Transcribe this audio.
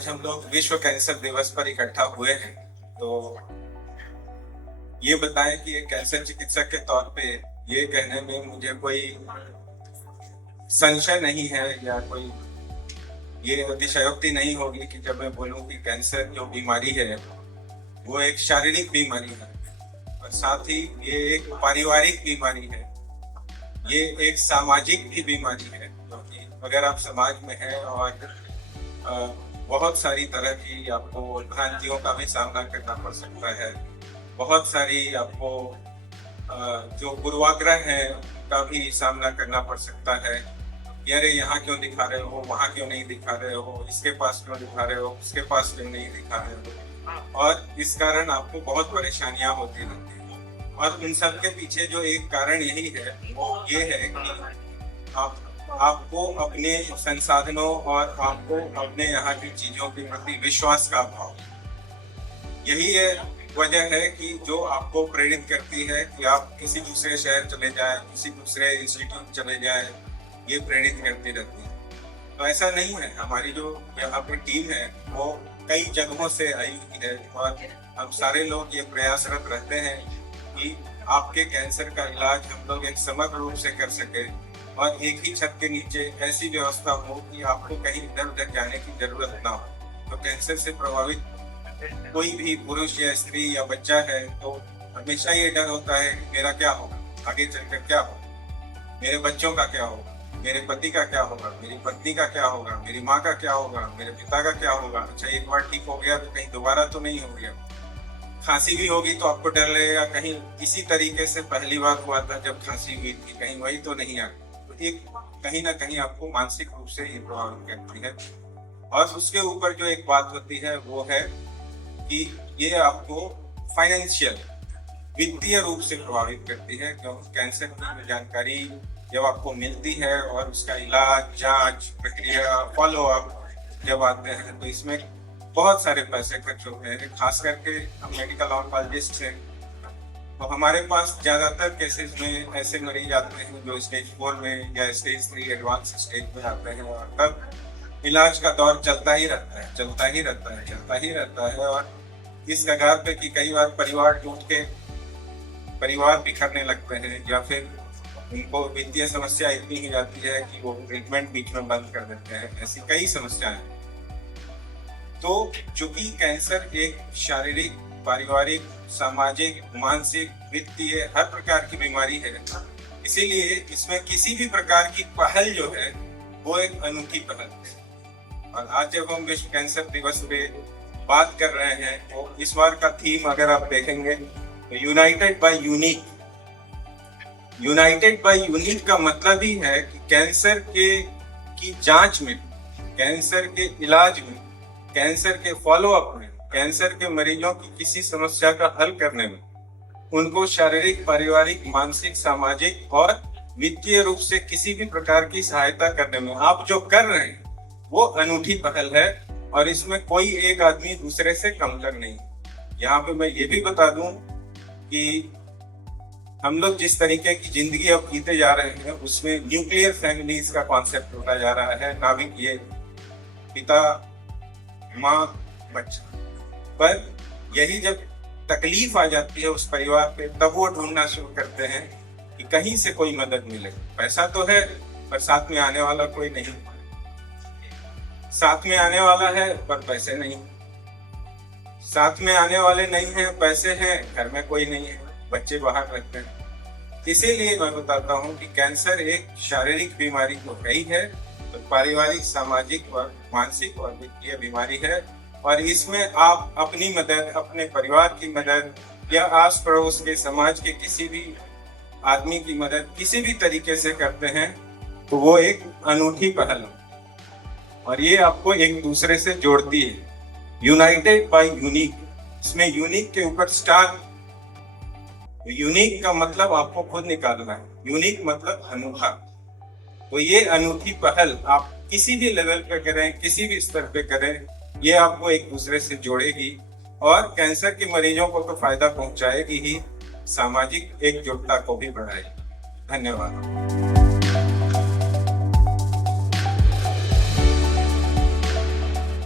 आज हम लोग विश्व कैंसर दिवस पर इकट्ठा हुए हैं, तो ये बताएं कि एक कैंसर चिकित्सक के तौर पे ये कहने में मुझे कोई संशय नहीं है या कोई ये अतिशयोक्ति नहीं होगी कि जब मैं बोलूं कि कैंसर जो बीमारी है वो एक शारीरिक बीमारी है और साथ ही ये एक पारिवारिक बीमारी है, ये एक सामाजिक भी बीमारी है। क्योंकि अगर आप समाज में हैं और बहुत सारी तरह की आपको भ्रांतियों का भी सामना करना पड़ सकता है, बहुत सारी आपको जो पूर्वाग्रह है का भी सामना करना पड़ सकता है। यार यहाँ क्यों दिखा रहे हो, वहाँ क्यों नहीं दिखा रहे हो, इसके पास क्यों दिखा रहे हो, उसके पास क्यों नहीं दिखा रहे हो, और इस कारण आपको बहुत परेशानियां होती रहती हैं। और उन सब के पीछे जो एक कारण यही है वो ये है कि आपको अपने संसाधनों और आपको अपने यहाँ की चीजों के प्रति विश्वास का अभाव, यही है वजह है कि जो आपको प्रेरित करती है कि आप किसी दूसरे शहर चले जाएं, किसी दूसरे इंस्टीट्यूट चले जाएं, ये प्रेरित करती रहती है। तो ऐसा नहीं है, हमारी जो यहाँ पे टीम है वो कई जगहों से आई हुई है और हम सारे लोग ये प्रयासरत रहते हैं कि आपके कैंसर का इलाज हम लोग एक समग्र रूप से कर सके और एक ही छत के नीचे ऐसी व्यवस्था हो कि आपको कहीं इधर उधर जाने की जरूरत ना हो। तो कैंसर से प्रभावित कोई भी पुरुष या स्त्री या बच्चा है तो हमेशा ये डर होता है कि मेरा क्या होगा, आगे चलकर क्या होगा, मेरे बच्चों का क्या होगा, मेरे पति का क्या होगा, मेरी पत्नी का क्या होगा, मेरी माँ का क्या होगा, मेरे पिता का क्या होगा। अच्छा, एक बार ठीक हो गया तो कहीं दोबारा तो नहीं हो गया। खांसी भी होगी तो आपको डर लगेगा कहीं इसी तरीके से पहली बार हुआ था जब खांसी हुई थी, कहीं वही तो नहीं आ गई। तो एक कहीं ना कहीं आपको मानसिक रूप से ये प्रभावित करती है। और उसके ऊपर जो एक बात होती है वो है कि ये आपको फाइनेंशियल वित्तीय रूप से प्रभावित करती है। क्योंकि कैंसर की जानकारी जब आपको मिलती है और उसका इलाज, जांच, प्रक्रिया, फॉलो अप जब आते हैं तो इसमें बहुत सारे पैसे खर्च होते हैं। खास करके हम मेडिकल ऑन्कोलॉजिस्ट हैं तो हमारे पास ज्यादातर केसेस में ऐसे मरीज आते हैं जो स्टेज 4 में या स्टेज 3 एडवांस स्टेज में आते हैं और तब इलाज का दौर चलता ही रहता है और इस कगार पे कि कई बार परिवार टूट के परिवार बिखरने लगते हैं या फिर उनको वित्तीय समस्या इतनी हो जाती है कि वो ट्रीटमेंट बीच में बंद कर देते हैं। ऐसी कई समस्याएं हैं। तो चूंकि कैंसर एक शारीरिक, पारिवारिक, सामाजिक, मानसिक, वित्तीय हर प्रकार की बीमारी है, इसीलिए इसमें किसी भी प्रकार की पहल जो है वो एक अनूठी पहल है। और आज जब हम विश्व कैंसर दिवस पे बात कर रहे हैं तो इस बार का थीम अगर आप देखेंगे तो यूनाइटेड बाय यूनिक का मतलब ही है कि कैंसर की जांच में, कैंसर के इलाज में, कैंसर के फॉलो अप में, कैंसर के मरीजों की किसी समस्या का हल करने में, उनको शारीरिक, पारिवारिक, मानसिक, सामाजिक और वित्तीय रूप से किसी भी प्रकार की सहायता करने में आप जो कर रहे हैं वो अनूठी पहल है और इसमें कोई एक आदमी दूसरे से कमतर नहीं। यहाँ पे मैं ये भी बता दूं कि हम लोग जिस तरीके की जिंदगी अब जीते जा रहे हैं उसमें न्यूक्लियर फैमिलीज का कॉन्सेप्ट होता जा रहा है, नाभिकीय, पिता, माँ, बच्चा। पर यही जब तकलीफ आ जाती है उस परिवार पे तब वो ढूंढना शुरू करते हैं कि कहीं से कोई मदद मिले। पैसा तो है पर साथ में आने वाला कोई नहीं, साथ में आने वाला है पर पैसे नहीं, साथ में आने वाले नहीं है, पैसे हैं, घर में कोई नहीं है, बच्चे बाहर रहते हैं। इसीलिए मैं बताता हूँ कि कैंसर एक शारीरिक बीमारी तो है ही है, तो पारिवारिक, सामाजिक और मानसिक और वित्तीय बीमारी है। और इसमें आप अपनी मदद, अपने परिवार की मदद या आस पड़ोस के समाज के किसी भी आदमी की मदद किसी भी तरीके से करते हैं तो वो एक अनूठी पहल है और ये आपको एक दूसरे से जोड़ती है। यूनाइटेड बाय यूनिक, इसमें यूनिक के ऊपर स्टार, यूनिक का मतलब आपको खुद निकालना है, यूनिक मतलब अनूठा। तो ये अनूठी पहल आप किसी भी लेवल पे करें, किसी भी स्तर पे करें, ये आपको एक दूसरे से जोड़ेगी और कैंसर के मरीजों को तो फायदा पहुंचाएगी ही, सामाजिक एकजुटता को भी बढ़ाएगी। धन्यवाद।